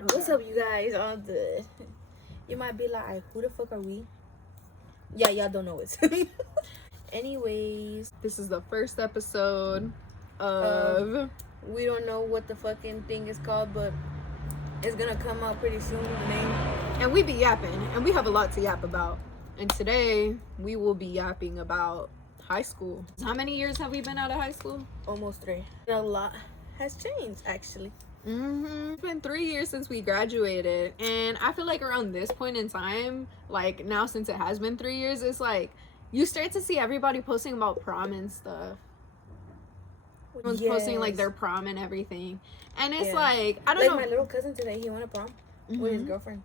Okay. What's up, you guys? You might be like, who the fuck are we? Yeah, y'all don't know it. Anyways, this is the first episode of we don't know what the fucking thing is called, but it's gonna come out pretty soon, the name. And we be yapping, and we have a lot to yap about. And today we will be yapping about high school. How many years have we been out of high school? Almost 3. A lot has changed, actually. It's been 3 years since we graduated, and I feel like around this point in time, like now since it has been 3 years, it's like you start to see everybody posting about prom and stuff. Everyone's posting like their prom and everything, and it's like I don't know. My little cousin today, he went to prom with his girlfriend.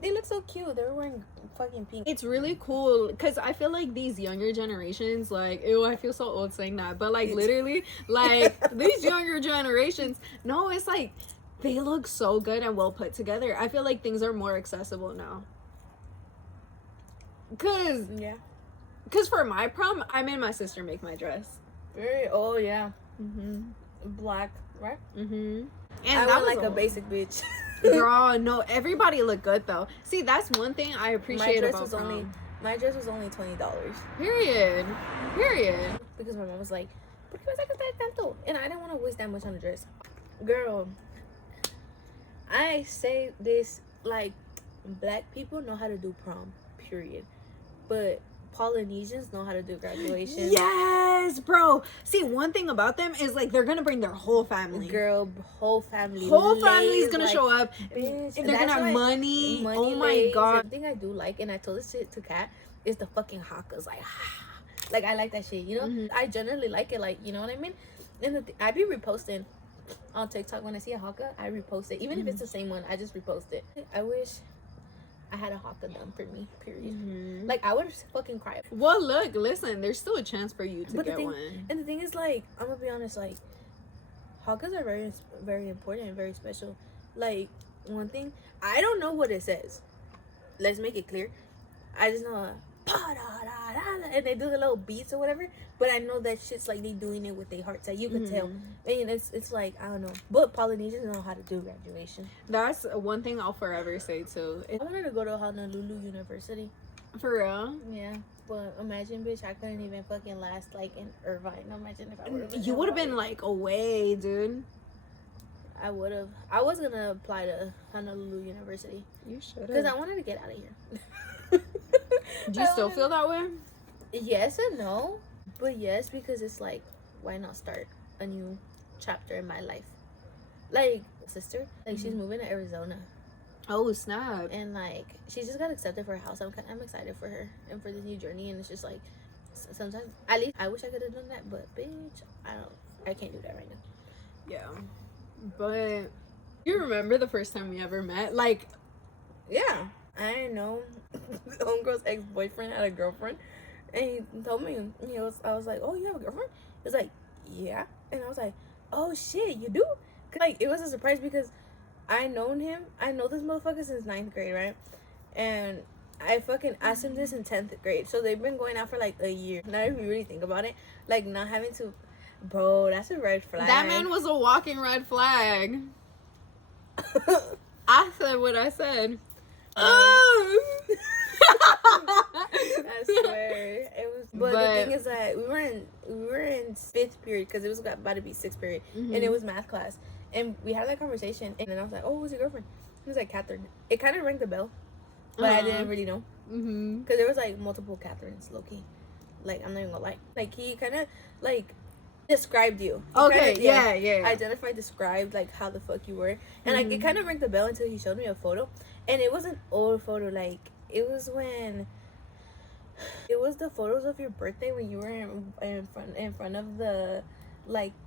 They look so cute. They were wearing fucking pink. It's really cool because I feel like these younger generations, like, ew, I feel so old saying that, but like literally, like these younger generations, no, it's like they look so good and well put together. I feel like things are more accessible now. Cause for my prom, I made my sister make my dress. Oh yeah. Black, right? And I that was like a basic bitch. Girl, no, everybody looked good though. See, that's one thing I appreciate about prom. My dress was only $20. Period. Because my mom was like, ¿Por qué vas a gastar tanto? And I didn't want to waste that much on a dress. Girl, I say this, like, black people know how to do prom, period. But Polynesians know how to do graduation. Yes, bro. See, one thing about them is like they're gonna bring their whole family. Girl, whole family. Whole family's gonna show up. Bitch, they're gonna have money. Oh my god. The thing I do like, and I told this shit to Kat, is the fucking hakas. Like I like that shit. You know, I generally like it. Like, you know what I mean. And I be reposting on TikTok when I see a haka. I repost it, even if it's the same one. I just repost it. I wish I had a haka done for me, period. Like, I would fucking cry. Well, look, listen, there's still a chance for you to get one. And the thing is, like, I'm gonna be honest, like, hakas are very, very important and very special. Like, one thing, I don't know what it says. Let's make it clear. I just know, and they do the little beats or whatever, but I know that shit's like they doing it with their hearts. Like, you can tell. And it's like, I don't know. But Polynesians know how to do graduation. That's one thing I'll forever say too. I wanted to go to Honolulu University. For real? Yeah. But imagine, bitch, I couldn't even fucking last like in Irvine. Imagine if I would have. You would have been like away, dude. I would have. I was gonna apply to Honolulu University. You should have. Because I wanted to get out of here. Do you still feel that way? Yes and no. But yes, because it's like, why not start a new chapter in my life? Like, sister, like, she's moving to Arizona. Oh, snap. And, like, she just got accepted for a house. I'm excited for her and for this new journey. And it's just, like, sometimes, at least, I wish I could have done that. But, bitch, I can't do that right now. Yeah. But, you remember the first time we ever met? Like, yeah. I know. Homegirl's ex-boyfriend had a girlfriend. And he told me, I was like, oh, you have a girlfriend? He was like, yeah. And I was like, oh, shit, you do? Like, it was a surprise because I know this motherfucker since 9th grade, right? And I fucking asked him this in 10th grade. So they've been going out for like a year. Now if you really think about it, like, not having to, bro, that's a red flag. That man was a walking red flag. I said what I said. I swear it was. But the thing is that we were in 5th period because it was about to be 6th period, and it was math class, and we had that conversation, and then I was like, "Oh, who's your girlfriend?" He was like, "Catherine." It kind of rang the bell, but I didn't really know because there was like multiple Catherines, low key. Like, I'm not even gonna lie. Like, he kind of like described you. Okay, yeah. Identified, described like how the fuck you were, and like it kind of rang the bell until he showed me a photo, and it was an old photo. Like, it was the photos of your birthday when you were in front of the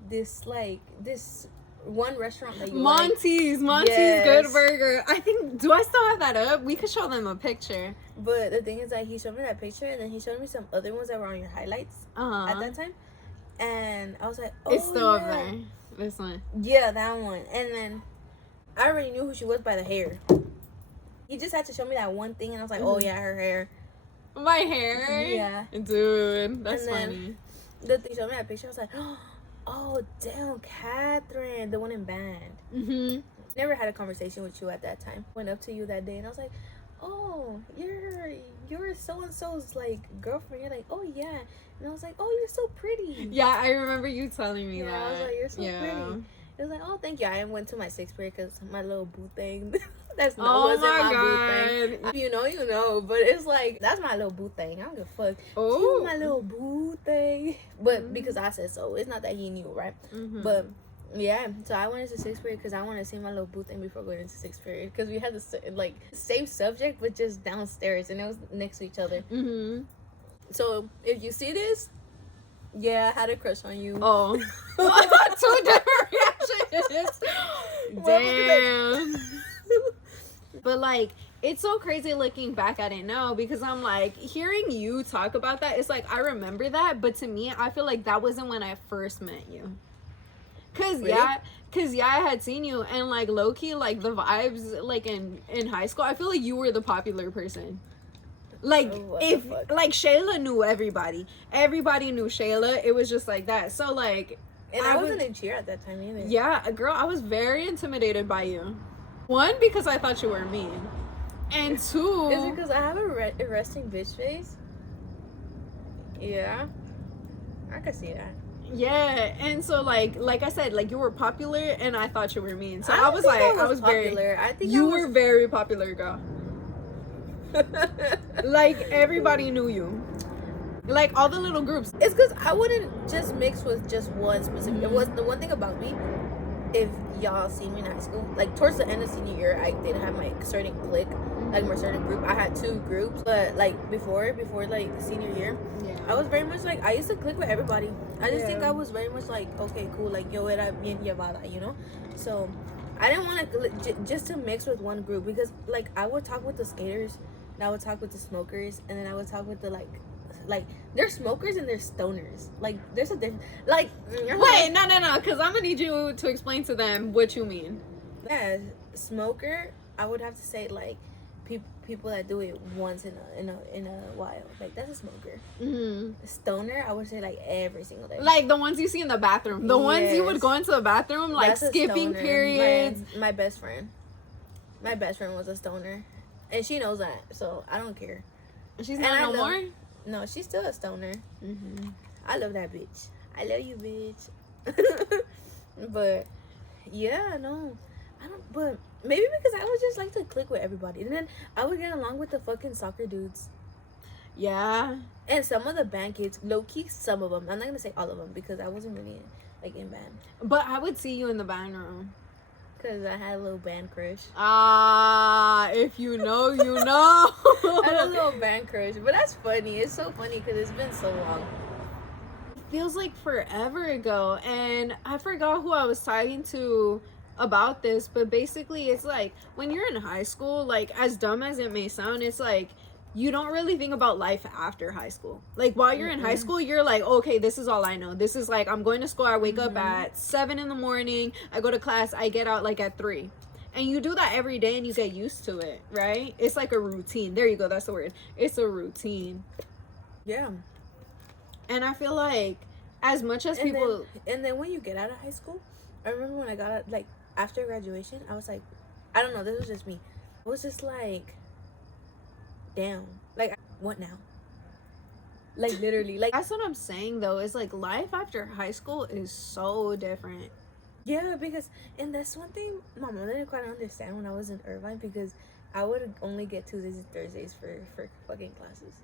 this one restaurant that you Monty's Good Burger. I think, do I still have that up? We could show them a picture. But the thing is that he showed me that picture, and then he showed me some other ones that were on your highlights at that time, and I was like, oh, it's still up there. This one. Yeah, that one. And then I already knew who she was by the hair. He just had to show me that one thing, and I was like, oh yeah, her hair. My hair? Yeah. Dude, that's and then funny. He showed me that picture, I was like, oh, damn, Catherine, the one in band. Never had a conversation with you at that time. Went up to you that day and I was like, oh, you're so-and-so's like girlfriend. You're like, oh yeah. And I was like, oh, you're so pretty. Yeah, I remember you telling me Yeah, that. I was like, you're so pretty. It was like, oh, thank you. I went to my 6th grade because my little boo thing. Wasn't my boo thing. You know. But it's like, that's my little boo thing. I don't give a fuck. Oh, My little boo thing. But because I said so, it's not that he knew, right? But yeah, so I went into 6th grade because I wanted to see my little boo thing before going into 6th grade because we had the like same subject but just downstairs and it was next to each other. So if you see this, yeah, I had a crush on you. Oh, 2 different reactions. Damn. But like, it's so crazy looking back at it now because I'm like, hearing you talk about that, it's like I remember that, but to me, I feel like that wasn't when I first met you. Cause really? I had seen you and like low key, like the vibes like in high school, I feel like you were the popular person. Like like Shayla knew everybody knew Shayla. It was just like that. So like, and I wasn't in cheer at that time either. Yeah, girl, I was very intimidated by you. 1, because I thought you were mean, and 2, is it because I have a resting bitch face? Yeah, I could see that. Yeah, and so like I said, like you were popular, and I thought you were mean. So I was popular. I think you were very popular, girl. Like everybody knew you. Like all the little groups. It's because I wouldn't just mix with just one specific. It was the one thing about me. If y'all see me in high school, like towards the end of senior year, I did have my certain clique, like my certain group. I had 2 groups, but like before like the senior year, I was very much like I used to click with everybody. I just think I was very much like, okay, cool, like yo era bien llevada, you know. So I didn't want to just to mix with one group because like I would talk with the skaters, and I would talk with the smokers, and then I would talk with the like they're smokers and they're stoners. Like there's a difference. Like wait, no, because I'm gonna need you to explain to them what you mean. Yeah, smoker. I would have to say like people that do it once in a while. Like that's a smoker. Stoner. I would say like every single day. Like the ones you see in the bathroom. The ones you would go into the bathroom like that's skipping periods. My best friend. My best friend was a stoner, and she knows that. So I don't care. She's not no more. No, she's still a stoner. I love that bitch. I love you, bitch. But yeah, no, I don't. But maybe because I would just like to click with everybody, and then I would get along with the fucking soccer dudes. Yeah. And some of the band kids, low key, some of them. I'm not gonna say all of them because I wasn't really like in band. But I would see you in the band room. Because I had a little band crush. If you know, you know. I had a little band crush. But that's funny. It's so funny because it's been so long. It feels like forever ago. And I forgot who I was talking to about this. But basically, it's like, when you're in high school, like, as dumb as it may sound, it's like, you don't really think about life after high school. Like while you're in high school, you're like, okay, this is all I know. This is like, I'm going to school. I wake up at 7 a.m. I go to class. I get out like at 3. And you do that every day and you get used to it, right? It's like a routine. There you go. That's the word. It's a routine. Yeah. And I feel like as much as people... And then when you get out of high school, I remember when I got out, like after graduation, I was like, I don't know. This was just me. I was just like... Damn, like what now? Like literally, like that's what I'm saying though. It's like life after high school is so different. Yeah, because and that's one thing my mom didn't quite understand when I was in Irvine because I would only get Tuesdays and Thursdays for fucking classes.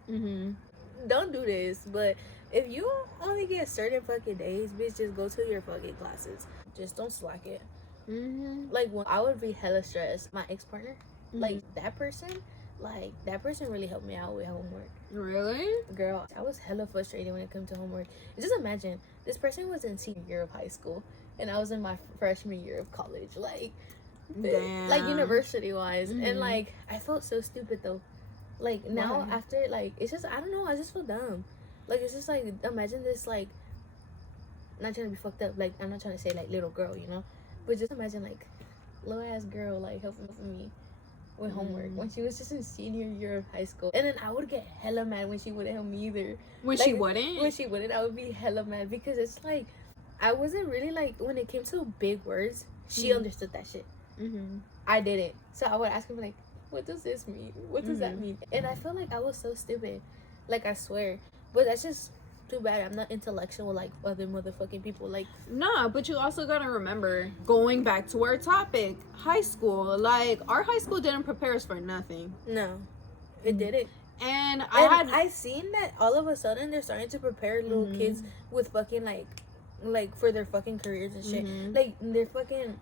Don't do this, but if you only get certain fucking days, bitch, just go to your fucking classes. Just don't slack it. Like when I would be hella stressed, my ex-partner, like that person really helped me out with homework. Really? Girl, I was hella frustrated when it came to homework. Just imagine, this person was in senior year of high school, and I was in my freshman year of college. Like, damn. Like university-wise. And, like, I felt so stupid, though. Like, now, after, like, it's just, I don't know, I just feel dumb. Like, it's just, like, imagine this, like, not trying to be fucked up. Like, I'm not trying to say, like, little girl, you know? But just imagine, like, little-ass girl, like, helping me with homework when she was just in senior year of high school. And then I would get hella mad when she wouldn't help me either. When like, she wouldn't? When she wouldn't, I would be hella mad because it's like, I wasn't really like, when it came to big words, she understood that shit. I did it. So I would ask him like, what does this mean? What does that mean? And I feel like I was so stupid. Like, I swear. But that's just too bad. I'm not intellectual like other motherfucking people. Like, nah, but you also gotta remember, going back to our topic, high school. Like, our high school didn't prepare us for nothing. no, it didn't. And I seen that all of a sudden they're starting to prepare little kids with fucking like for their fucking careers and shit. Like, they're fucking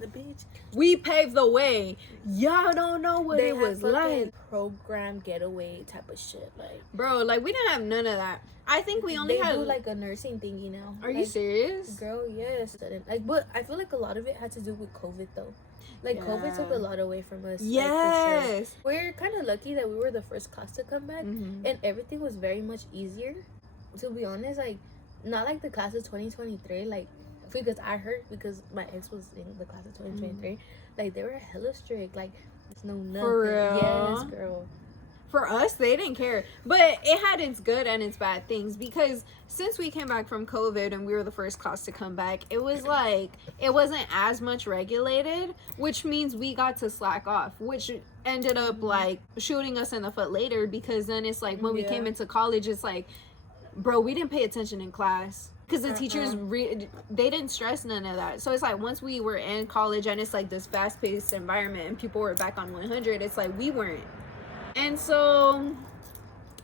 the beach. We paved the way. Y'all don't know what They it was have like. program getaway type of shit. Like, Bro, like, we didn't have none of that. I think we only they had do like a nursing thingy now. Are you serious? Girl, yes. Like, but I feel like a lot of it had to do with COVID though. Like, COVID took a lot away from us. Yes. Like, for sure. We're kind of lucky that we were the first class to come back, and everything was very much easier. To be honest, like, not like the class of 2023. Like, because I heard, because my ex was in the class of 2023, like, they were hella strict. Like, there's no nothing. For real? Yes, girl. For us, they didn't care. But it had its good and its bad things, because since we came back from COVID and we were the first class to come back, it was like, it wasn't as much regulated, which means we got to slack off, which ended up like shooting us in the foot later, because then it's like when we came into college, it's like, bro, we didn't pay attention in class. Because the teachers, they didn't stress none of that. So it's like, once we were in college and it's like this fast-paced environment and people were back on 100, it's like we weren't. And so,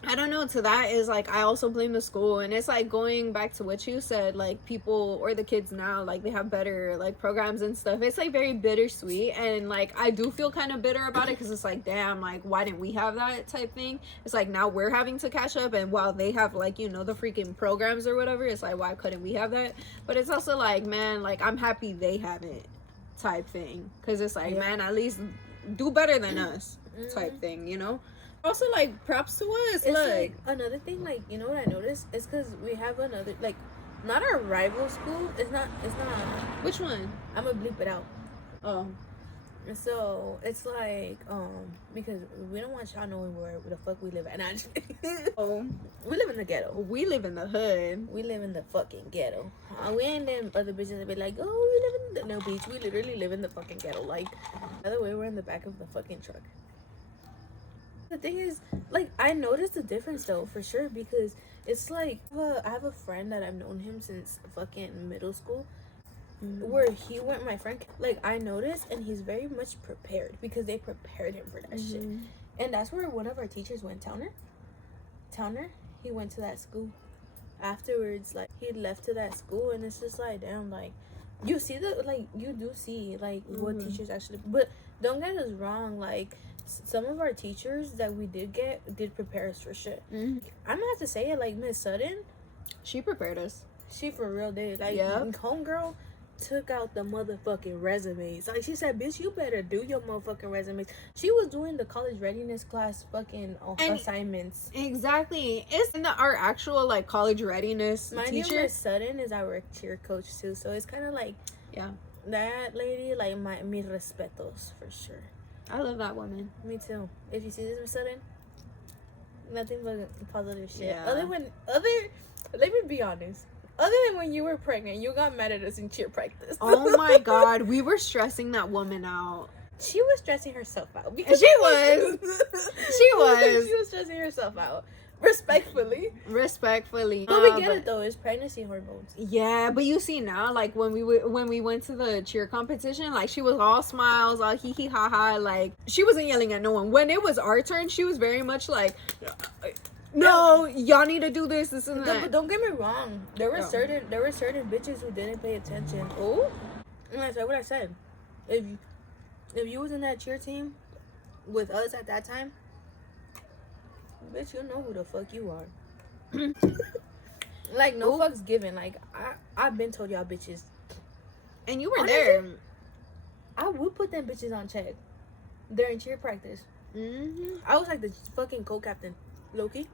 I don't know, to that is like, I also blame the school. And it's like, going back to what you said, like, people or the kids now, like, they have better like programs and stuff. It's like very bittersweet, and like, I do feel kind of bitter about it, because it's like, damn, like, why didn't we have that type thing? It's like, now we're having to catch up, and while they have like, you know, the freaking programs or whatever, it's like, why couldn't we have that? But it's also like, man, like, I'm happy they have it type thing, because it's like, man, at least do better than us type thing, you know? Also, like, props to us. It's like another thing, like, you know what I noticed? It's because we have another, like, not our rival school. It's not. Which one? I'm gonna bleep it out. Oh. So it's like, because we don't want y'all knowing where the fuck we live at. Oh, we live in the ghetto. We live in the hood. We live in the fucking ghetto. We ain't them other bitches that be like, oh, we live in the beach. We literally live in the fucking ghetto. Like, by the way, we're in the back of the fucking truck. The thing is, like, I noticed the difference though, for sure, because it's like, I have a friend that I've known him since fucking middle school, where he went, my friend, like, I noticed, and he's very much prepared, because they prepared him for that shit. And that's where one of our teachers went, Towner, he went to that school. Afterwards, like, he left to that school, and it's just like, damn, like, you see you do see, like, what teachers actually, but don't get us wrong, like, some of our teachers that we did prepare us for shit. I'm gonna have to say it, like, Miss Sutton, she prepared us. She for real did. Like, homegirl took out the motherfucking resumes. Like, she said, bitch, you better do your motherfucking resumes. She was doing the college readiness class fucking assignments. Exactly. It's in our actual, like, college readiness teacher. Miss Sutton is our cheer coach too, so it's kind of like, that lady, like, mis respetos for sure. I love that woman. Me too. If you see this, Miss Sutton, nothing but positive shit. Yeah. Let me be honest. Other than when you were pregnant, you got mad at us in cheer practice. Oh my god, we were stressing that woman out. She was stressing herself out. Because she was. She was stressing herself out. Respectfully. But we get it though. It's pregnancy hormones. Yeah, but you see now, like, when we went to the cheer competition, like, she was all smiles, all hee hee ha ha. Like, she wasn't yelling at no one. When it was our turn, she was very much like, no, y'all need to do this and that. But don't get me wrong. There were certain bitches who didn't pay attention. Oh, and I said what I said. If you was in that cheer team with us at that time, bitch, you know who the fuck you are. Like, no fucks given. Like, I've been told y'all bitches. And you were there. I would put them bitches on check. They're in cheer practice. I was like the fucking co-captain, low-key.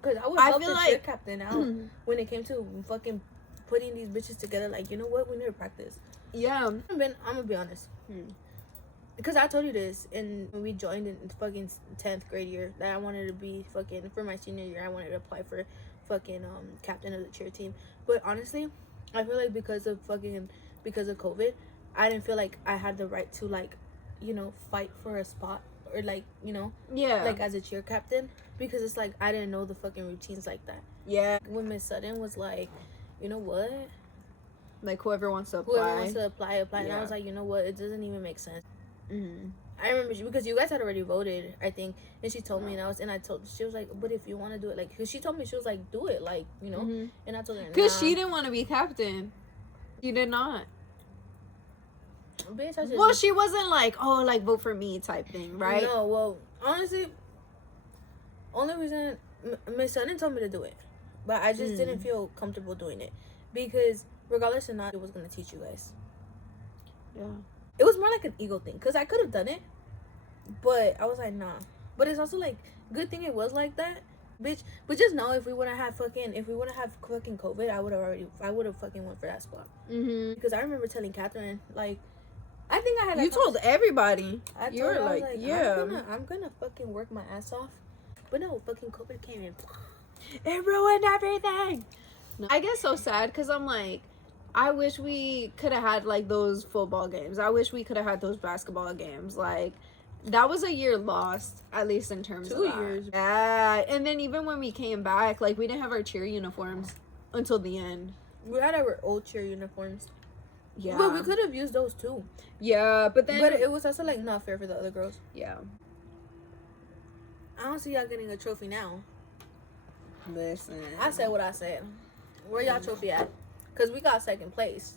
Because I would help the cheer captain out when it came to fucking putting these bitches together. Like, you know what? We need to practice. Yeah. I'm gonna be honest. Because I told you this, and when we joined in fucking 10th grade year, that I wanted to be fucking, for my senior year, I wanted to apply for fucking captain of the cheer team. But honestly, I feel like because of COVID, I didn't feel like I had the right to, like, you know, fight for a spot, or, like, you know, Yeah. like, as a cheer captain, because it's like I didn't know the fucking routines like that. Yeah. When Miss Sutton was like, you know what, Like, whoever wants to apply. whoever wants to apply. And I Yeah. was like, you know what, it doesn't even make sense. Mm-hmm. I remember because you guys had already voted, I think, and she told me, she was like, but if you want to do it, like, because she told me, she was like, do it, like, you know, Mm-hmm. and I told her, Because nah. she didn't want to be captain. She did not. Bitch, I just, Well, she wasn't like, oh, like, vote for me type thing, right? No, well, honestly, only reason Miss Sutton told me to do it, but I just didn't feel comfortable doing it, because regardless or not, it was gonna teach you guys. Yeah. It was more like an ego thing, because I could have done it, but I was like, nah. But it's also like, good thing it was like that, bitch. But just know, if we wouldn't have fucking COVID, I would have fucking went for that spot. Mm-hmm. Because I remember telling Catherine, like, I think I had, like, You told everybody. you were like, yeah, I'm gonna fucking work my ass off. But no, fucking COVID came in. It ruined everything. No. I get so sad because I'm like, I wish we could have had like those football games. I wish we could have had those basketball games. Like, that was a year lost, at least in terms of 2 that. years. Yeah, and then even when we came back, like, we didn't have our cheer uniforms until the end. We had our old cheer uniforms. Yeah, But we could have used those too. yeah, but then But it was also like not fair for the other girls. yeah. I don't see y'all getting a trophy now. Listen, I said what I said. Where y'all trophy at? Because we got second place.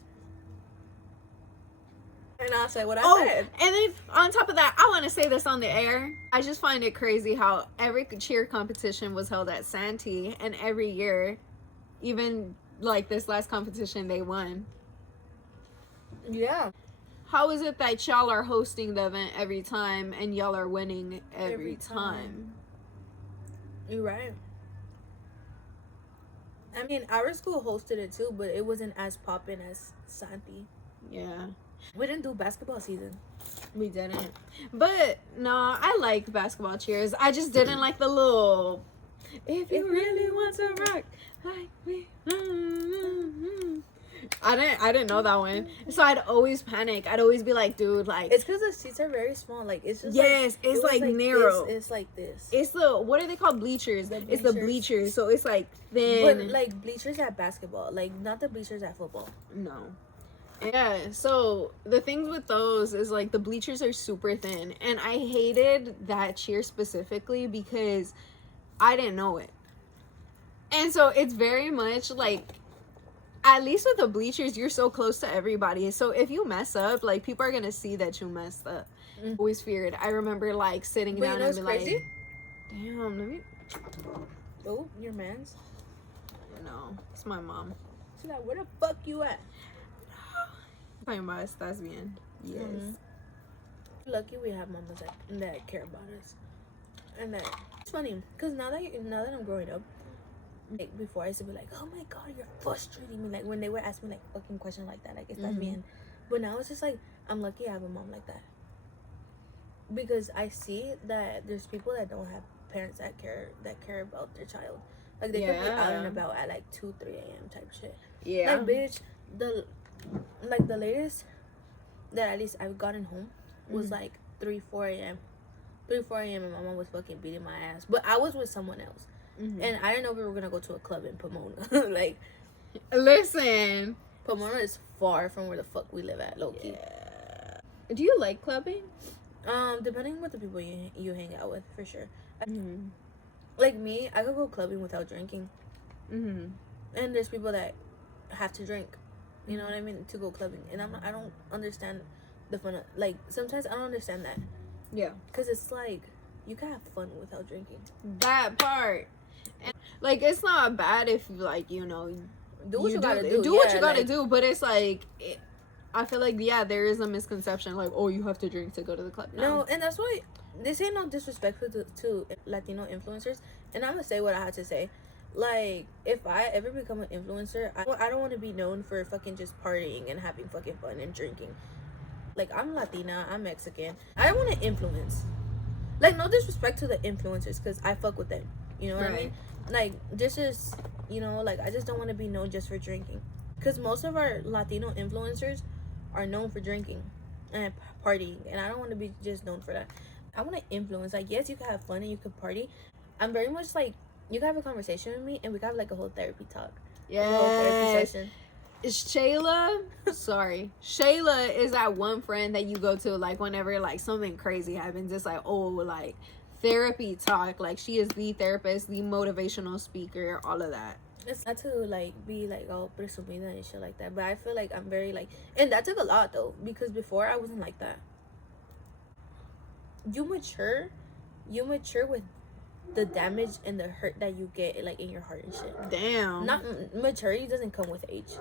And I said what I said. And then on top of that, I want to say this on the air. I just find it crazy how every cheer competition was held at Santee, and every year, even like this last competition, they won. Yeah. How is it that y'all are hosting the event every time and y'all are winning every Every time? time. You're right. I mean, our school hosted it too, but it wasn't as poppin' as Santee. Yeah, We didn't do basketball season. we didn't. But no, I liked basketball cheers. I just didn't like the little. If you really want to rock like me. I didn't know that one. So I'd always panic. I'd always be like, dude, like, It's because the seats are very small. Like, it's just yes, it it's was like narrow. It's like this. It's the, what are they called? Bleachers. It's the bleachers. bleachers. So it's like thin. But like bleachers at basketball, like not the bleachers at football. No. Yeah, so the things with those is like the bleachers are super thin, and I hated that cheer specifically because I didn't know it. And so it's very much like, at least with the bleachers, you're so close to everybody. So if you mess up, like, people are gonna see that you messed up. Always feared. I remember like sitting But down you know and what's be crazy? like, damn, let me, Oh, your man's. no, it's my mom. She's like, where the fuck you at? Talking about estás bien. Yes. Mhm. Lucky we have mamas that care about us, and that it's funny because now that I'm growing up, like before I used to be like, oh my god, you're frustrating me, like when they would ask me like fucking questions like that, like estás bien, but now it's just like I'm lucky I have a mom like that, because I see that there's people that don't have parents that care about their child, like they could be out and about at like 2-3 a.m. type shit. Yeah. Like, bitch, the latest that at least I've gotten home was like 3-4 a.m. 3-4 a.m. and my mom was fucking beating my ass, but I was with someone else, and I didn't know we were gonna go to a club in Pomona. Like, Listen. Pomona is far from where the fuck we live at, low key. Yeah. Do you like clubbing? Depending on what the people you hang out with, for sure. Like me, I could go clubbing without drinking, and there's people that have to drink. You know what I mean? To go clubbing, and I don't understand the fun of, like, sometimes I don't understand that. Yeah. Because it's like, you can have fun without drinking. That part. And, like, it's not bad if, like, you know, Do what you gotta do. Do what Yeah, you gotta like, do, but it's like, I feel like, yeah, there is a misconception, like, oh, you have to drink to go to the club. No, and that's why this ain't no disrespectful to Latino influencers, and I'm gonna say what I had to say. Like, if I ever become an influencer, I don't want to be known for fucking just partying and having fucking fun and drinking. Like, I'm Latina, I'm Mexican. I want to influence. Like, no disrespect to the influencers, because I fuck with them. You know what I mean? Like, this is, you know, like, I just don't want to be known just for drinking. Because most of our Latino influencers are known for drinking and partying, and I don't want to be just known for that. I want to influence. Like, yes, you can have fun and you can party. I'm very much like, you can have a conversation with me and we can have like a whole therapy talk. Yeah. A whole therapy session. Shayla is that one friend that you go to like whenever like something crazy happens. It's like, oh, like therapy talk. Like, she is the therapist, the motivational speaker, all of that. It's not to like be like all presumida and shit like that, but I feel like I'm very like, and that took a lot though, because before I wasn't like that. You mature with the damage and the hurt that you get like in your heart and shit. Damn. Not maturity doesn't come with age.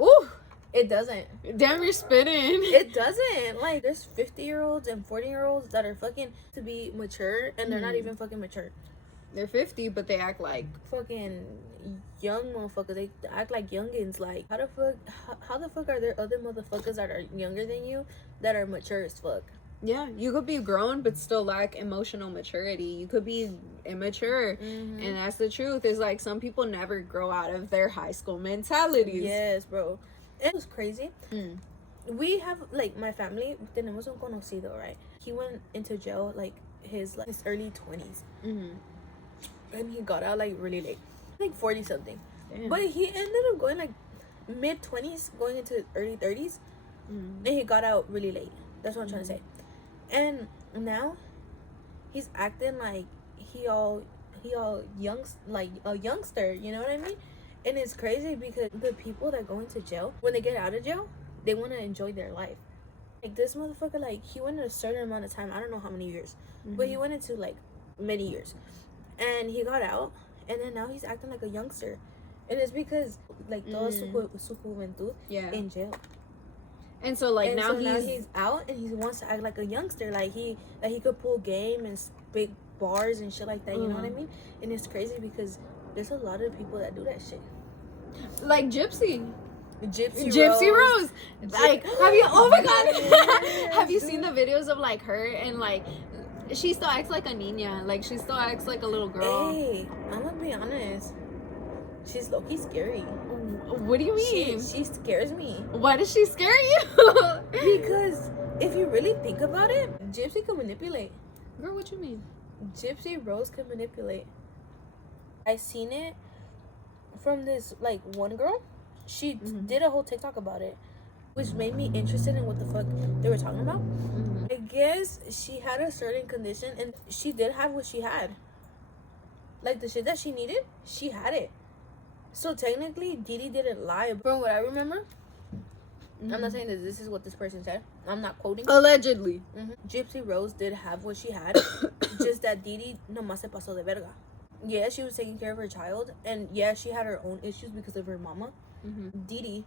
Ooh, it doesn't. Damn, you're spitting. It doesn't. Like, there's 50-year-olds and 40-year-olds that are fucking to be mature, and they're not even fucking mature. They're 50, but they act like fucking young motherfuckers. They act like youngins. Like, how the fuck are there other motherfuckers that are younger than you that are mature as fuck? Yeah, you could be grown but still lack emotional maturity. You could be immature, and that's the truth. Is like, some people never grow out of their high school mentalities. Yes, bro. It was crazy. We have, like, my family, tenemos un conocido, right? He went into jail like his early 20s, and he got out like really late, like 40 something. But he ended up going like mid 20s, going into early 30s, and he got out really late. That's what I'm trying to say. And now he's acting like he all young, like a youngster, you know what I mean? And it's crazy because the people that go into jail, when they get out of jail, they want to enjoy their life. Like, this motherfucker, like, he went in a certain amount of time, I don't know how many years, but he went into like many years, and he got out, and then now he's acting like a youngster, and it's because like toda su juventud in jail. And so like, now he's out and he wants to act like a youngster, like he could pull game and big bars and shit like that. You know what I mean? And it's crazy because there's a lot of people that do that shit. Like Gypsy Rose. Like, have you? Oh my god! Have you seen the videos of like her and like she still acts like a niña? Like, she still acts like a little girl. Hey, I'm gonna be honest. She's low-key scary. What do you mean? She scares me. Why does she scare you? Because if you really think about it, Gypsy can manipulate. Girl, what you mean? Gypsy Rose can manipulate. I seen it from this like one girl. She did a whole TikTok about it, which made me interested in what the fuck they were talking about. I guess she had a certain condition, and she did have what she had. Like, the shit that she needed, she had it. So technically, Didi didn't lie. From what I remember, I'm not saying that this is what this person said. I'm not quoting. Allegedly. Gypsy Rose did have what she had, just that Didi nomás se pasó de verga. Yeah, she was taking care of her child, and yeah, she had her own issues because of her mama. Didi,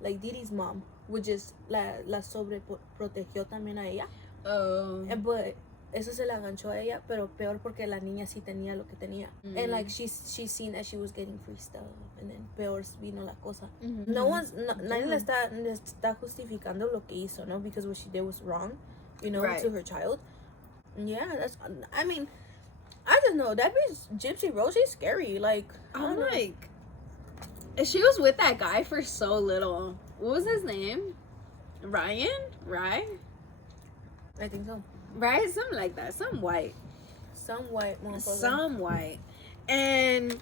like Didi's mom, would just la sobreprotegió también a ella. But eso se la ganchó a ella, pero peor porque la niña sí tenía lo que tenía. And like, she's seen that she was getting free stuff, and then peor vino la cosa. Nadie le está justificando lo que hizo, no? Because what she did was wrong, you know, to her child. Yeah, I mean, I don't know. That bitch, Gypsy Rose, she's scary. Like, I'm like, she was with that guy for so little. What was his name? Ryan? Right? I think so. Right? Something like that. Some white. And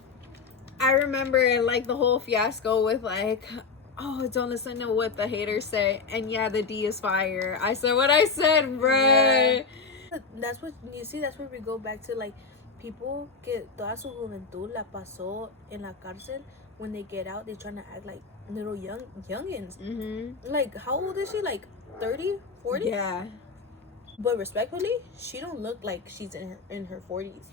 I remember like the whole fiasco with like, oh, don't listen to what the haters say. And yeah, the D is fire. I said what I said, bruh. Yeah. That's what you see. That's where we go back to, like, people que toda su juventud la pasó en la cárcel. When they get out, they trying to act like little youngins. Like, how old is she? Like 30, 40? Yeah. But respectfully, she don't look like she's in her 40s.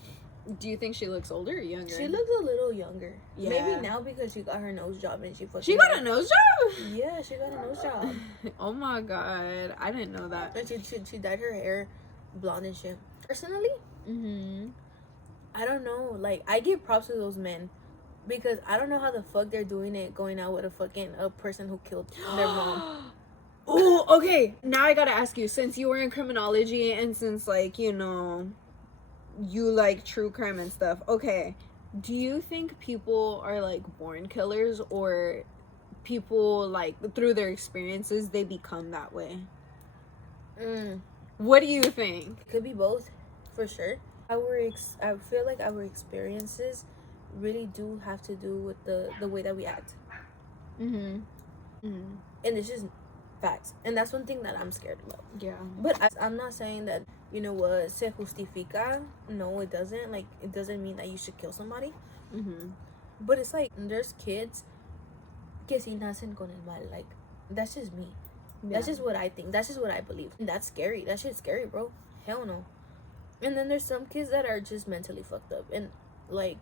Do you think she looks older or younger? She looks a little younger. Yeah. Maybe now because she got her nose job and she got a nose job? Yeah, she got a nose job. Oh my god, I didn't know that. And she dyed her hair blonde and shit. Personally, I don't know. Like, I give props to those men. Because I don't know how the fuck they're doing it, going out with a person who killed their mom. Oh, okay. Now I gotta ask you, since you were in criminology and since, like, you know, you like true crime and stuff. Okay, do you think people are like born killers, or people, like, through their experiences, they become that way. Mm. What do you think? It could be both, for sure. I feel like our experiences really do have to do with the way that we act. Mm-hmm. And it's just facts. And that's one thing that I'm scared about. Yeah. But I'm not saying that, you know what, se justifica. No, it doesn't. Like, it doesn't mean that you should kill somebody. Mm-hmm. But it's like, there's kids que si nacen con el mal. Like, that's just me. Yeah. That's just what I think. That's just what I believe. And that's scary. That shit's scary, bro. Hell no. And then there's some kids that are just mentally fucked up. And, like,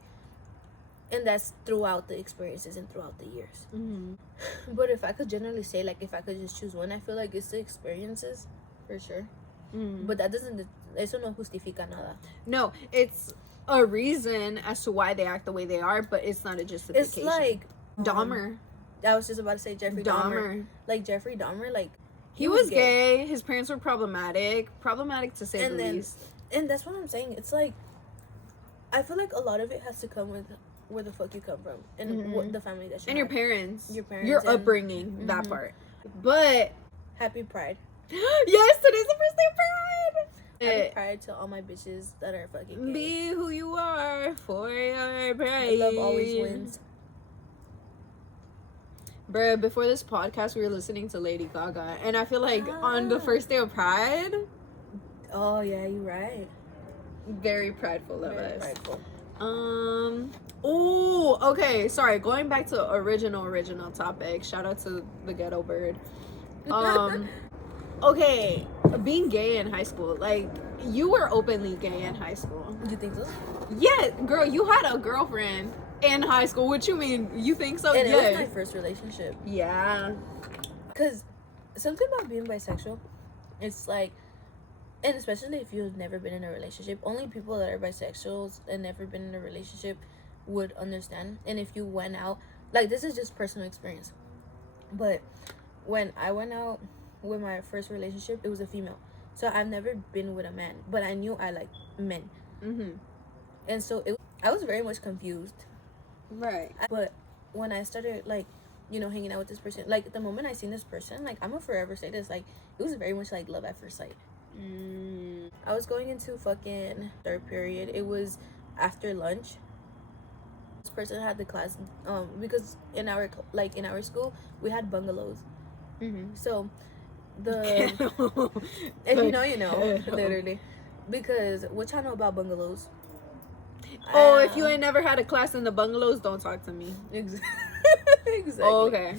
and that's throughout the experiences and throughout the years. Mm-hmm. But if I could generally say, like, if I could just choose one, I feel like it's the experiences, for sure. Mm-hmm. But that doesn't, eso no justifica nada. No, it's a reason as to why they act the way they are, but it's not a justification. It's like Dahmer. I was just about to say Jeffrey Dahmer. Like, Jeffrey Dahmer, like, he was gay. His parents were problematic to say the least. And that's what I'm saying. It's like, I feel like a lot of it has to come with where the fuck you come from and what the family that you and have. your your upbringing, that part. But happy Pride. Yes, today's the first day of Pride. Happy Pride to all my bitches that are fucking gay. Be who you are for your pride. Love always wins. Bruh, before this podcast, we were listening to Lady Gaga, and I feel like on the first day of Pride. Oh yeah, you're right. Very prideful of us. Prideful. Oh, okay. Sorry. Going back to original topic. Shout out to the ghetto bird. Okay. Being gay in high school, like, you were openly gay in high school. You think so? Yeah, girl. You had a girlfriend in high school. What you mean? You think so? And yeah. it was my first relationship. Yeah. Cause something about being bisexual, it's like, and especially if you've never been in a relationship, only people that are bisexuals and never been in a relationship would understand. And if you went out, like, this is just personal experience, but when I went out with my first relationship, it was a female. So I've never been with a man, but I knew I liked men. Mm-hmm. And so I was very much confused. Right. But when I started, like, you know, hanging out with this person, like, the moment I seen this person, like, I'm gonna forever say this, like, it was very much like love at first sight. I was going into fucking third period. It was after lunch. This person had the class, because in our school we had bungalows. Mm-hmm. So if you know, you know, literally, because what y'all know about bungalows? Oh, if you ain't never had a class in the bungalows, don't talk to me. Exactly. Oh, okay.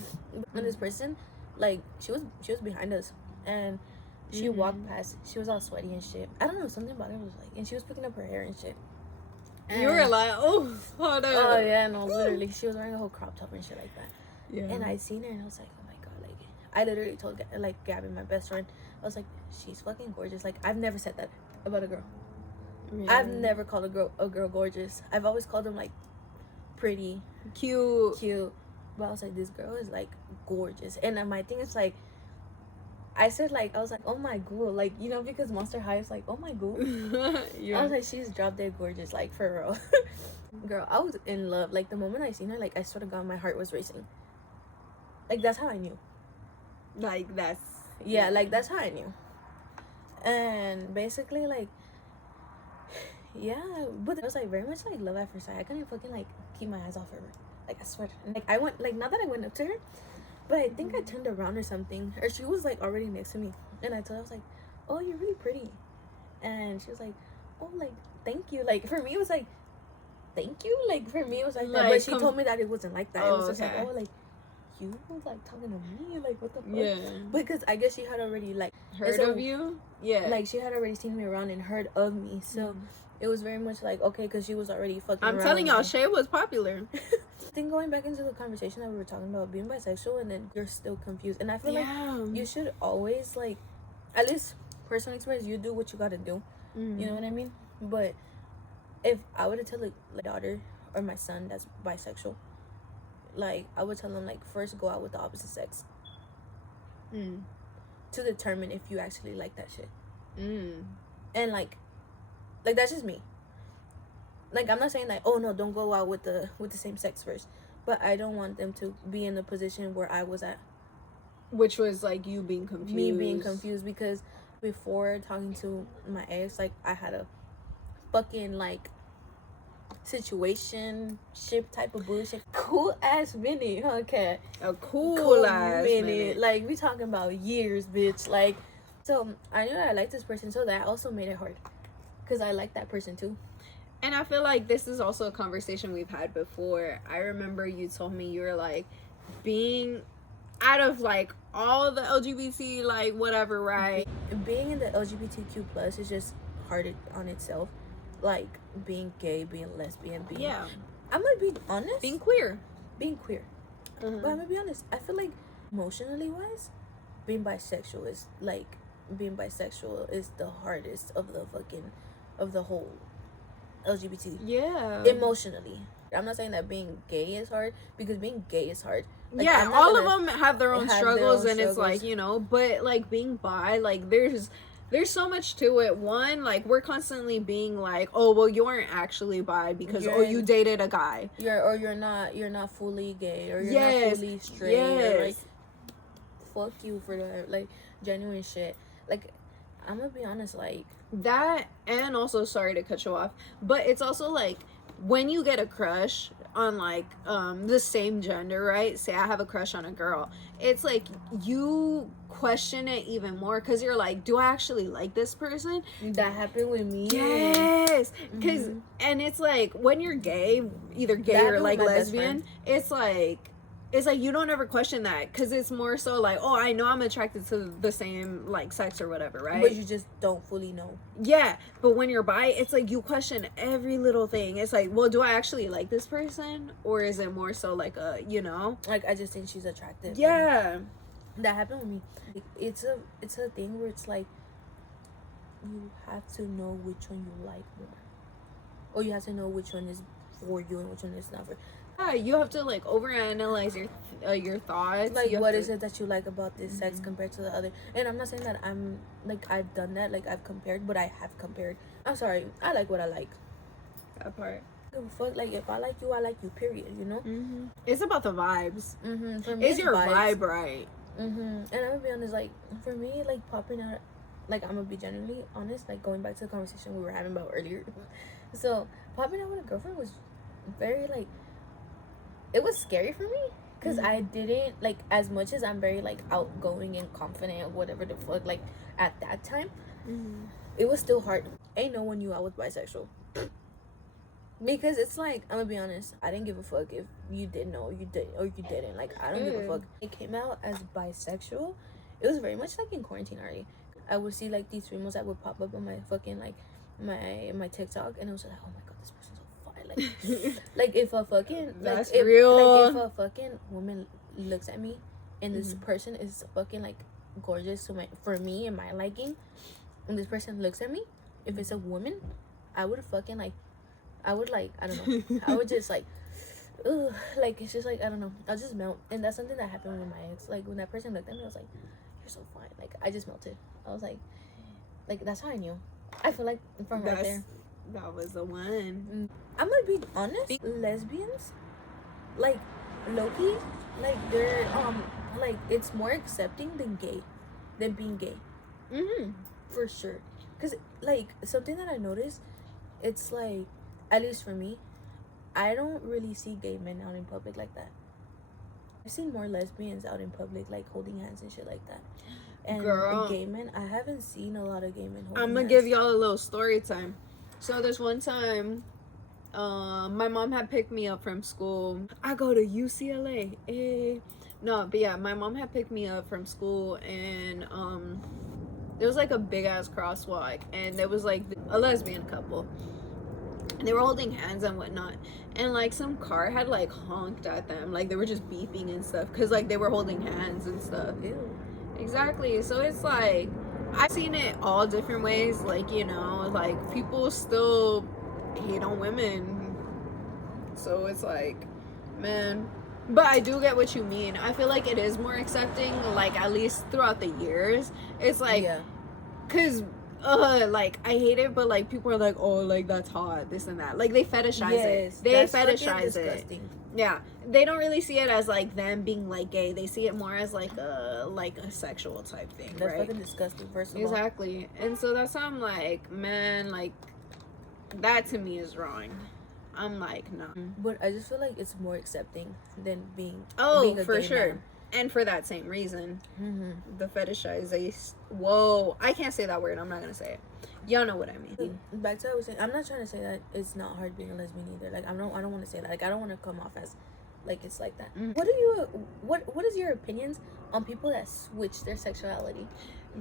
And this person, like, she was behind us, and she walked past. She was all sweaty and shit. I don't know, something about her was like, and she was picking up her hair and shit. And you were like, oh, hold on. Oh yeah, no, literally, she was wearing a whole crop top and shit like that. Yeah. And I seen her and I was like, oh my god, like, I literally told like Gabby, my best friend, I was like, she's fucking gorgeous. Like, I've never said that about a girl. Really? I've never called a girl gorgeous. I've always called them like pretty, cute. But I was like, this girl is like gorgeous. And my thing is like, I said, like, I was like, oh my god, like, you know, because Monster High is like, oh my god. Yeah. I was like, she's drop dead gorgeous, like, for real. Girl, I was in love. Like, the moment I seen her, like, I swear to God, my heart was racing. Like, that's how I knew. Like, that's... Yeah, like, that's how I knew. And basically, like, yeah, but it was, like, very much, like, love at first sight. I couldn't fucking, like, keep my eyes off her. Like, I swear. Like, I went, like, not that I went up to her, but I think I turned around or something. Or she was, like, already next to me. And I told her, I was like, oh, you're really pretty. And she was like, oh, like, thank you. Like, for me, it was like, thank you. Like, for me, it was like that. But she told me that it wasn't like that. It was just like, oh, like, you was, like, talking to me? Like, what the fuck? Yeah. Because I guess she had already, like... Heard of you? Yeah. Like, she had already seen me around and heard of me. So, it was very much like, okay, because she was already fucking I'm around. telling y'all, Shay was popular. I think going back into the conversation that we were talking about, being bisexual, and then you're still confused. And I feel like you should always, like, at least personal experience, you do what you gotta do. You know what I mean? But if I were to tell a daughter or my son that's bisexual, like, I would tell them, like, first go out with the opposite sex to determine if you actually like that shit. And like that's just me. Like, I'm not saying that, oh no, don't go out with the same sex first, but I don't want them to be in the position where I was at. Which was like you being confused. Me being confused, because before talking to my ex, like I had a fucking like situation ship type of bullshit. Cool ass minute, huh, cat? A cool ass minute. Like we talking about years, bitch. Like, so I knew that I liked this person, so that also made it hard, because I like that person too. And I feel like this is also a conversation we've had before. I remember you told me you were like, being out of like all the LGBT like whatever, right? Being in the LGBTQ plus is just hard on itself. Like being gay, being lesbian, being, Yeah, I'm gonna be honest, being queer. But I'm gonna be honest, I feel like emotionally wise, being bisexual is the hardest of the fucking of the whole LGBT. Yeah. Emotionally, I'm not saying that being gay is hard, because being gay is hard. Like, yeah, all of them have their own struggles, and struggles. it's like, you know, but like being bi, like there's so much to it. One, like we're constantly being like, oh well, you aren't actually bi because you dated a guy. You're not fully gay, or you're not fully straight. Yes. Or, like, fuck you for the like genuine shit. Like, I'm gonna be honest, like that. And also, sorry to cut you off, but it's also like when you get a crush on like the same gender, right? Say I have a crush on a girl, it's like you question it even more, because you're like, do I actually like this person? That happened with me. Yes, because and it's like when you're gay, either gay or like lesbian, it's like you don't ever question that, because it's more so like, oh, I know I'm attracted to the same like sex or whatever, right? But you just don't fully know. Yeah, but when you're bi, it's like you question every little thing. It's like, well, do I actually like this person, or is it more so like a, you know, like I just think she's attractive? Yeah, that happened with me. It's a thing where it's like you have to know which one you like more, or you have to know which one is for you and which one is not for. Yeah, you have to like overanalyze your thoughts. Like, what is it that you like about this sex compared to the other? And I'm not saying that I'm like I've done that, like I've compared, but I have compared. I'm sorry, I like what I like. That part. Give a fuck. Like, if I like you, period. You know. It's about the vibes. For me, is your vibes. vibe right? And I'm gonna be honest, like for me, like popping out, like I'm gonna be genuinely honest, like going back to the conversation we were having about earlier. So popping out with a girlfriend was very like, it was scary for me, because I didn't like, as much as I'm very like outgoing and confident, whatever the fuck, like at that time, it was still hard. Ain't no one knew I was bisexual. Because it's like, I'm gonna be honest, I didn't give a fuck if you didn't know, you didn't. Like, I don't give a fuck. It came out as bisexual. It was very much like in quarantine already. I would see like these rumors that would pop up on my fucking like my TikTok, and it was like, oh my god, this person's so fire. Like, like if a fucking that's like, real. Like if a fucking woman looks at me, and this person is fucking like gorgeous for me and my liking, and this person looks at me, if it's a woman, I would fucking like. I would like, I don't know, I would just like, ugh, like it's just like, I don't know, I'll just melt. And that's something that happened with my ex. Like when that person looked at me, I was like, you're so fine. Like I just melted. I was like that's how I knew. I feel like from right there, that was the one. I'm gonna be honest, lesbians, like low-key, like they're like it's more accepting than being gay. For sure. Because like something that I noticed, it's like, at least for me, I don't really see gay men out in public like that. I've seen more lesbians out in public, like holding hands and shit like that. And gay men, I haven't seen a lot of gay men holding hands. I'm gonna give y'all a little story time. So there's one time, my mom had picked me up from school. I go to UCLA. No, but yeah, my mom had picked me up from school, and there was like a big ass crosswalk, and there was like a lesbian couple. And they were holding hands and whatnot, and like some car had like honked at them, like they were just beeping and stuff, because like they were holding hands and stuff. Ew. Exactly. So it's like, I've seen it all different ways, like, you know, like people still hate on women, so it's like, man. But I do get what you mean. I feel like it is more accepting, like at least throughout the years. It's like, because like I hate it, but like people are like, oh, like that's hot, this and that. Like they fetishize it. They that's fetishize it. disgusting. Yeah, they don't really see it as like them being like gay. They see it more as like a sexual type thing, That's right? fucking disgusting. First of all, Exactly. And so that's why I'm like, man, like that to me is wrong. I'm like, no. but I just feel like it's more accepting than being a For gay sure. man. And for that same reason, Mm-hmm. the fetishization. Whoa, I can't say that word. I'm not gonna say it. Y'all know what I mean. Back to what I was saying, I'm not trying to say that it's not hard being a lesbian either. Like I don't want to say that. Like I don't want to come off as like it's like that. What is your opinions on people that switch their sexuality?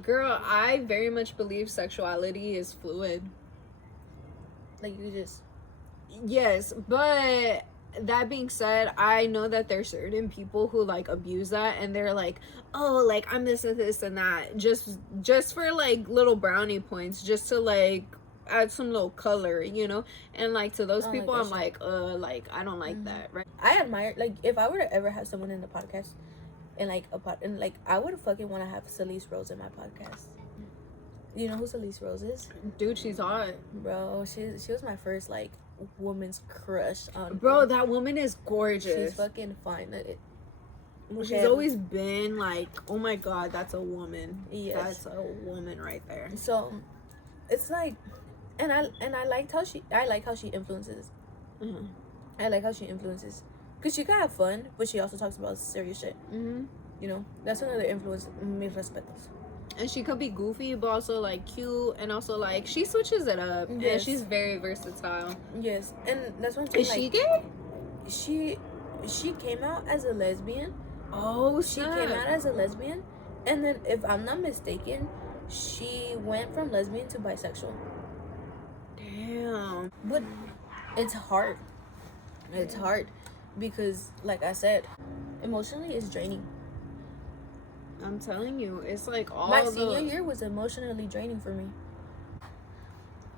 Girl, I very much believe sexuality is fluid. Like you just Yes, but that being said, I know that there's certain people who like abuse that, and they're like, oh, like I'm this and this and that, just for like little brownie points, just to like add some little color, you know. And like to those people, I'm like I don't like that, right? I admire, like, if I were to ever have someone in the podcast and like I would fucking want to have Celeste Rose in my podcast. You know who Celeste Rose is? Dude, she's hot. Bro, she was my first like woman's crush on. Bro, that woman is gorgeous. She's fucking fine. She's always been like, oh my god, that's a woman. Yes. That's a woman right there. So it's like, and I like how she influences. Mm-hmm. I like how she influences, cause she can have fun, but she also talks about serious shit. Mm-hmm. You know, that's another influence. Mis respetos. And she could be goofy, but also like cute, and also like she switches it up, Yes. and she's very versatile. Yes, and that's what I'm saying. Is like, she gay? She came out as a lesbian. Oh, She came out as a lesbian, and then if I'm not mistaken, she went from lesbian to bisexual. Damn. But it's hard. It's hard because, like I said, emotionally it's draining. I'm telling you, it's like all My senior year was emotionally draining for me.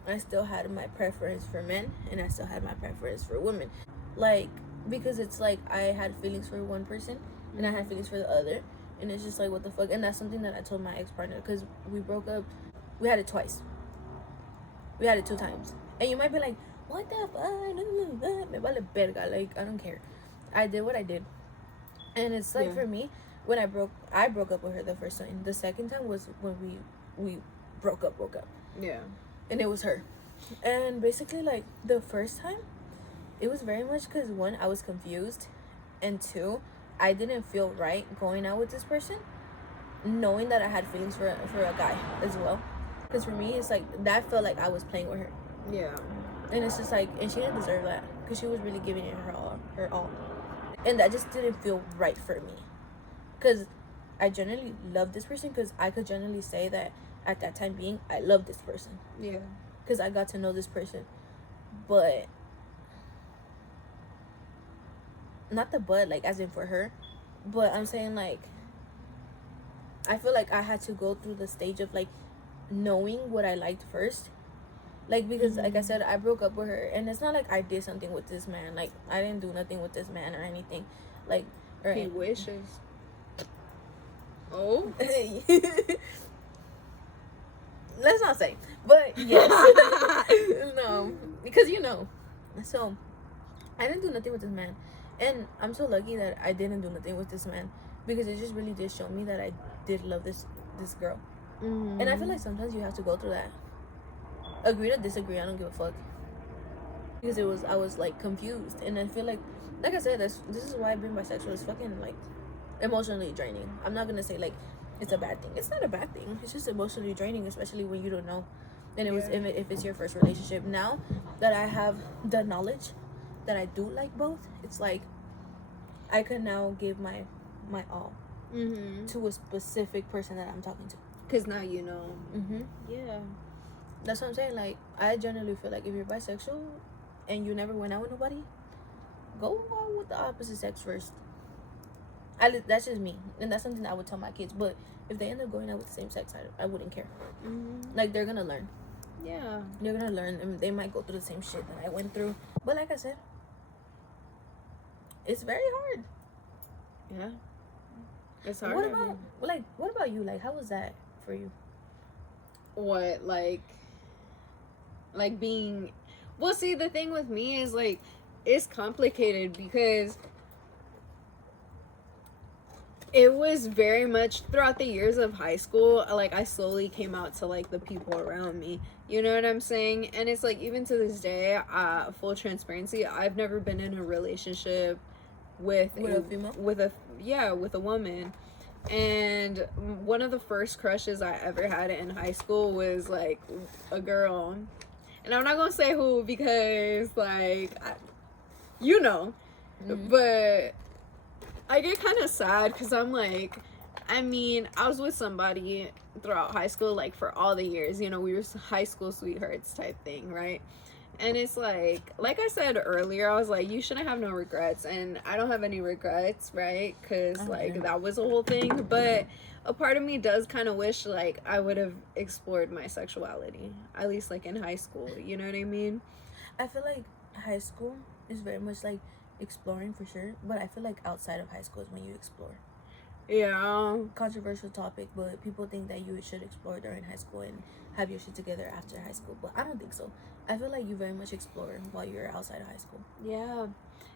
I still had my preference for men, and I still had my preference for women. Like, because it's like I had feelings for one person, and I had feelings for the other, and it's just like, what the fuck? And that's something that I told my ex-partner, because we broke up. We had it twice. We had it 2 times. And you might be like, what the fuck? Me vale verga. Like, I don't care. I did what I did. And it's like, for me, when I broke up with her the first time. The second time was when we broke up. Yeah. And it was her. And basically, like, the first time, it was very much because, 1, I was confused, and 2, I didn't feel right going out with this person, knowing that I had feelings for a guy as well. Because for me, it's like, that felt like I was playing with her. Yeah. And it's just like, and she didn't deserve that, because she was really giving it her all. And that just didn't feel right for me. Because I generally love this person, because I could generally say that at that time being, I love this person. Yeah. Because I got to know this person. But, not the but, like, as in for her. But I'm saying, like, I feel like I had to go through the stage of, like, knowing what I liked first. Like, because, like I said, I broke up with her. And it's not like I did something with this man. Like, I didn't do nothing with this man or anything. Like, or He wishes. Oh. Let's not say. But, yes. No. Because, you know. So, I didn't do nothing with this man. And I'm so lucky that I didn't do nothing with this man. Because it just really did show me that I did love this girl. Mm-hmm. And I feel like sometimes you have to go through that. Agree to disagree, I don't give a fuck. Because I was like confused. And I feel like I said, this is why being bisexual is fucking like emotionally draining. I'm not gonna say like it's a bad thing. It's not a bad thing. It's just emotionally draining, especially when you don't know. And it was if it's your first relationship. Now that I have the knowledge that I do like both, it's like I could now give my all to a specific person that I'm talking to. Because now you know. Yeah. That's what I'm saying. Like, I generally feel like if you're bisexual and you never went out with nobody, go out with the opposite sex first. That's just me. And that's something I would tell my kids. But if they end up going out with the same sex, I wouldn't care. Like, they're going to learn. Yeah. They're going to learn. And they might go through the same shit that I went through. But like I said, it's very hard. Yeah. It's hard. What about you? Like, how was that for you? What, like being, well, see, the thing with me is like it's complicated because it was very much throughout the years of high school, like I slowly came out to like the people around me, you know what I'm saying? And it's like even to this day, full transparency, I've never been in a relationship with a female, with a woman. And one of the first crushes I ever had in high school was like a girl, and I'm not gonna say who because like you know, but I get kind of sad because I'm like, I mean, I was with somebody throughout high school, like for all the years, you know, we were high school sweethearts type thing, right? And it's like I said earlier, I was like, you shouldn't have no regrets, and I don't have any regrets, right? Because like that was a whole thing, but a part of me does kind of wish like I would have explored my sexuality, at least like in high school, you know what I mean? I feel like high school is very much like exploring for sure, but I feel like outside of high school is when you explore. Yeah. Controversial topic, but people think that you should explore during high school and have your shit together after high school, but I don't think so. I feel like you very much explore while you're outside of high school. Yeah.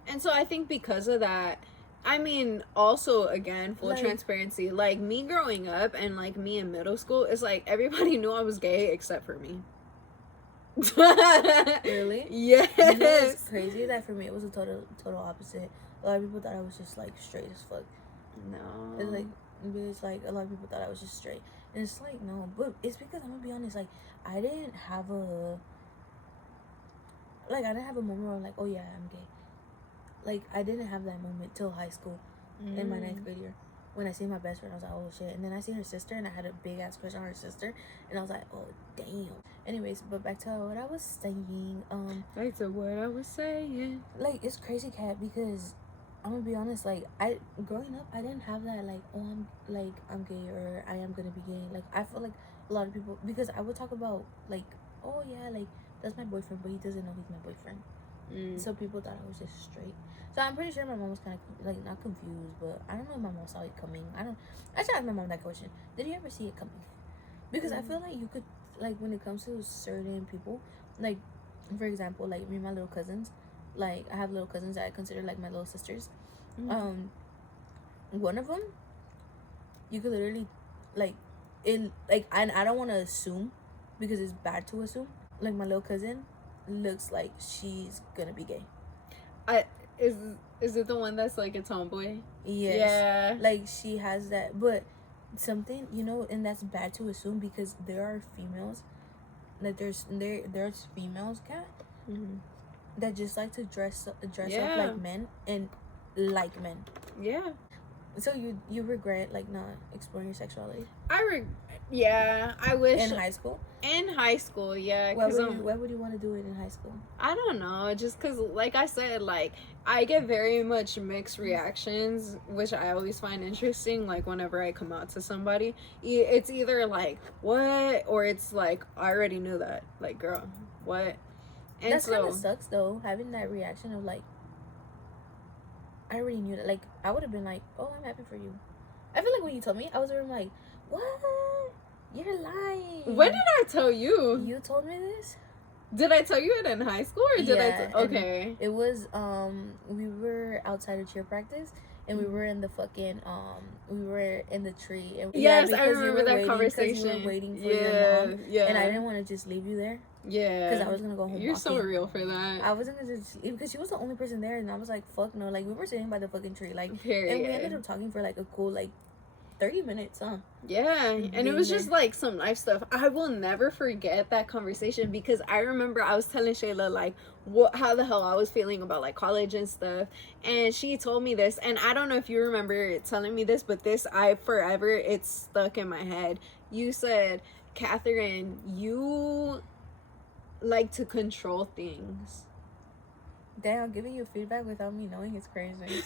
And so I think because of that, I mean, also again, full transparency, like me growing up and like me in middle school, it's like everybody knew I was gay except for me. Really? Yes. You know what's crazy? That for me it was a total opposite. A lot of people thought I was just like straight as fuck. No. It's like a lot of people thought I was just straight, and it's like no, but it's because I'm gonna be honest. Like I didn't have a moment where I'm like, oh yeah, I'm gay. Like I didn't have that moment till high school, in my 9th grade year. When I seen my best friend, I was like, oh shit. And then I seen her sister, and I had a big ass crush on her sister, and I was like, oh damn. Anyways, but back to what I was saying. Back to what I was saying. Like it's crazy, cat, because I'm gonna be honest. Like growing up, I didn't have that. Like I'm gay or I am gonna be gay. Like I feel like a lot of people, because I would talk about like, oh yeah, like that's my boyfriend, but he doesn't know he's my boyfriend. So people thought I was just straight. So I'm pretty sure my mom was kind of like not confused, but I don't know if my mom saw it coming. I should ask my mom that question. Did you ever see it coming? Because I feel like you could, like when it comes to certain people, like for example, like me and my little cousins, like I have little cousins that I consider like my little sisters. One of them, you could literally like and I don't want to assume because it's bad to assume. Like my little cousin looks like she's gonna be gay. Is it the one that's like a tomboy? Yes. Yeah. Like she has that, but something, you know, and that's bad to assume because there are females, like there's females, cat, that just like to dress up like men and like men. Yeah. So you regret like not exploring your sexuality? Yeah, I wish in high school. In high school, yeah. Why would you want to do it in high school? I don't know, just because, like I said, like I get very much mixed reactions, which I always find interesting. Like whenever I come out to somebody, it's either like what, or it's like I already knew that. Like, girl, what? And that kind of sucks though, having that reaction of like, I already knew that. Like I would have been like, oh, I'm happy for you. I feel like when you told me, I was already like, what? You're lying. When did I tell you? You told me this? Did I tell you it in high school or did okay. It was we were outside of cheer practice and we were in the fucking we were in the tree and yes, I remember that conversation. You were waiting for your mom. Yeah. And I didn't want to just leave you there. Yeah. Because I was gonna go home. You're so real for that. I wasn't gonna just leave because she was the only person there and I was like, fuck no. Like we were sitting by the fucking tree. Like period. And we ended up talking for like a cool like 30 minutes, huh? Yeah, and it was just like some life stuff. I will never forget that conversation because I remember I was telling Shayla like how the hell I was feeling about like college and stuff, and she told me this, and I don't know if you remember telling me this, but it's stuck in my head. You said, Catherine, you like to control things. Damn, giving you feedback without me knowing is crazy.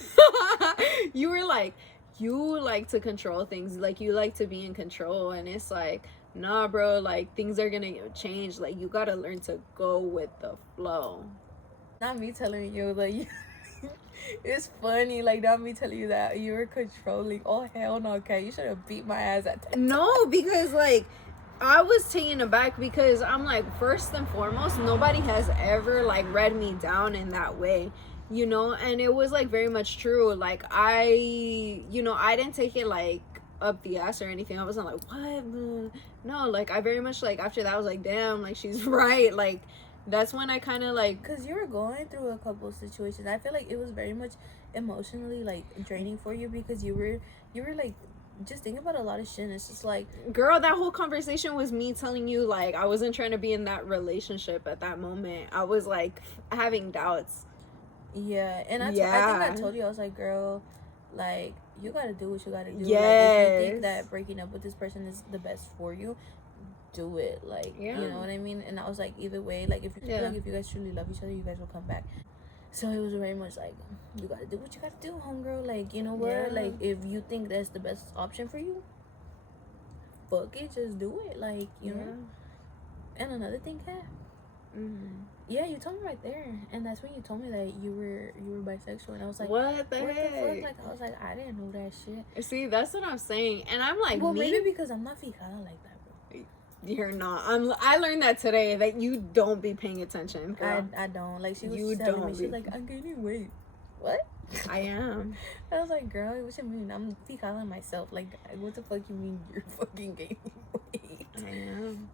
You were like, you like to control things, like you like to be in control, and it's like, nah bro, like things are gonna change, like you gotta learn to go with the flow. Not me telling you, like it's funny, like not me telling you that you were controlling. Oh hell no, okay, you should have beat my ass at that time. No, because like I was taken aback because I'm like, first and foremost, nobody has ever like read me down in that way, you know, and it was like very much true. Like I didn't take it like up the ass or anything. I wasn't like, what? No, like I very much like after that I was like, damn, like she's right. Like that's when I kind of like, because you were going through a couple of situations. I feel like it was very much emotionally like draining for you because you were like just thinking about a lot of shit. And it's just like, girl, that whole conversation was me telling you like I wasn't trying to be in that relationship at that moment. I was like having doubts. Yeah, and I think I told you, I was like, girl, like you gotta do what you gotta do. Yes. Like, if you think that breaking up with this person is the best for you, do it. Like, yeah. you know what I mean? And I was like, either way, like if you like if you guys truly love each other, you guys will come back. So it was very much like, you gotta do what you gotta do, homegirl. Like, you know what? Yeah. Like, if you think that's the best option for you, fuck it, just do it. Like, you know. And another thing, Kat. Yeah, you told me right there, and that's when you told me that you were bisexual, and I was like, what the heck? Like, I was like, I didn't know that shit. See, that's what I'm saying, and I'm like, well, maybe because I'm not fijada like that, bro. You're not. I learned that today that you don't be paying attention, girl. I don't. Like, she was You telling don't me, she's like, I'm gaining weight. What? I am. I was like, girl, what you mean? I'm fijada myself. Like, what the fuck you mean you're fucking gaining weight? I am.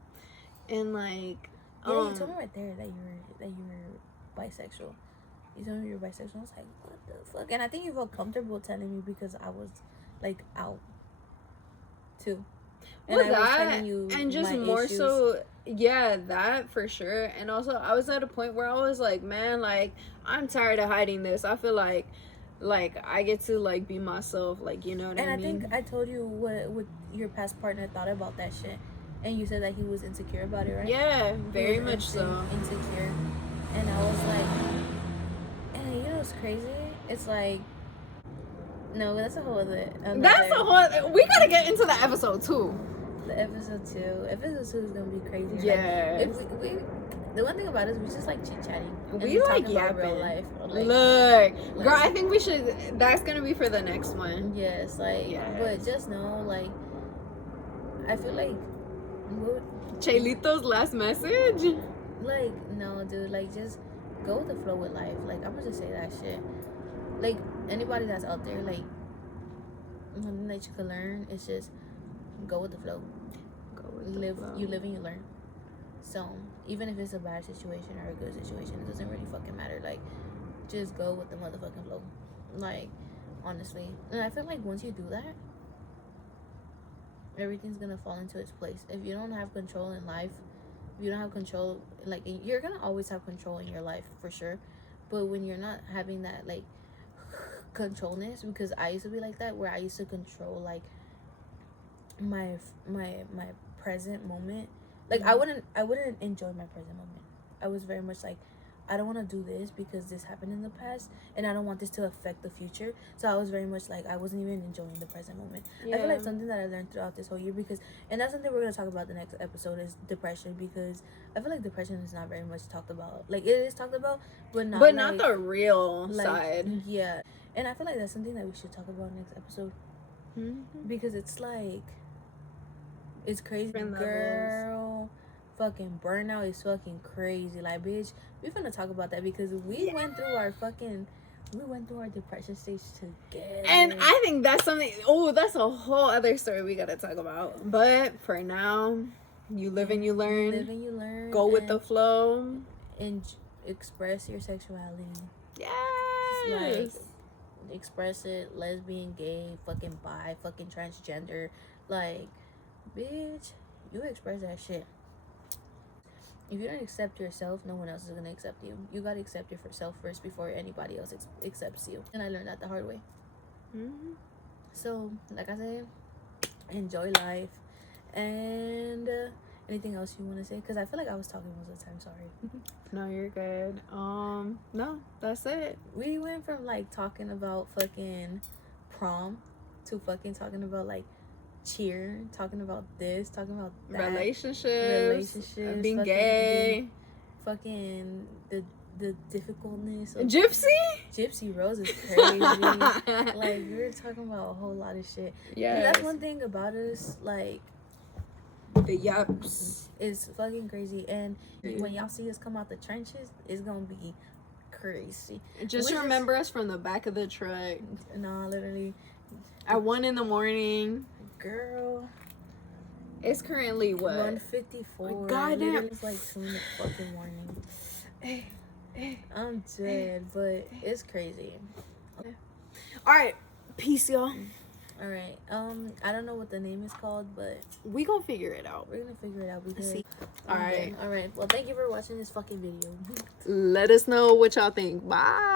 And like, yeah, you told me right there that you were bisexual. You told me you were bisexual. I was like, what the fuck? And I think you felt comfortable telling me because I was like out too. And well, I was that telling you and just my more issues. so, yeah, that for sure. And also, I was at a point where I was like, man, like I'm tired of hiding this. I feel like I get to like be myself, like, you know what I mean? And I think I told you what your past partner thought about that shit. And you said that he was insecure about it, right? Yeah, very much so. Insecure. And I was like, and you know what's crazy? It's like, no, that's a whole other. That's a whole. We gotta get into the episode 2. The episode 2. Episode 2 is gonna be crazy. Yeah. Like, if we the one thing about it is we just like chit chatting. We like yapping. Real life. Like, look, girl, I think we should. That's gonna be for the next one. Yes, like, yes. But just know, like, I feel like. Chelito's last message? Like, no, dude, like, just go with the flow with life. Like, I'm gonna just say that shit. Like, anybody that's out there, like, something that you can learn is just go with the flow. Go with the flow. You live and you learn. So, even if it's a bad situation or a good situation, it doesn't really fucking matter. Like, just go with the motherfucking flow. Like, honestly. And I feel like once you do that, everything's gonna fall into its place. If you don't have control in life, if you don't have control, like, you're gonna always have control in your life for sure, but when you're not having that like controlness, because I used to be like that, where I used to control like my present moment. Like, I wouldn't enjoy my present moment. I was very much like, I don't want to do this because this happened in the past, and I don't want this to affect the future. So I was very much like, I wasn't even enjoying the present moment. Yeah. I feel like something that I learned throughout this whole year, and that's something we're going to talk about the next episode, is depression, because I feel like depression is not very much talked about. Like, it is talked about, but not like, not the real side. Yeah. And I feel like that's something that we should talk about next episode. Because it's like, it's crazy. Girl, fucking burnout is fucking crazy. Like, bitch, we're gonna talk about that because we went through our depression stage together. And I think that's something, that's a whole other story we gotta talk about. But for now, you live and you learn. Go with the flow. And express your sexuality. Yes. Like, express it. Lesbian, gay, fucking bi, fucking transgender. Like, bitch, you express that shit. If you don't accept yourself, no one else is gonna accept you. You gotta accept yourself first before anybody else accepts you. And I learned that the hard way. So, like I said, enjoy life. And anything else you want to say? Because I feel like I was talking most of the time. Sorry. No, you're good. No, that's it. We went from like talking about fucking prom to fucking talking about like cheer, talking about this, talking about that, relationships, being gay, fucking the difficultness of Gypsy Rose is crazy. Like, we were talking about a whole lot of shit. Yeah, that's one thing about us. Like, The yups. It's fucking crazy. And when y'all see us come out the trenches, it's gonna be crazy. Just remember us from the back of the truck. Nah, literally. At 1 a.m. Girl. It's currently what? 1:54. Goddamn. It's like 2 in the fucking morning. I'm dead, but it's crazy. Alright. Peace, y'all. Alright. I don't know what the name is called, but We gonna figure it out. we're gonna figure it out because See. Alright. Alright. Well, thank you for watching this fucking video. Let us know what y'all think. Bye.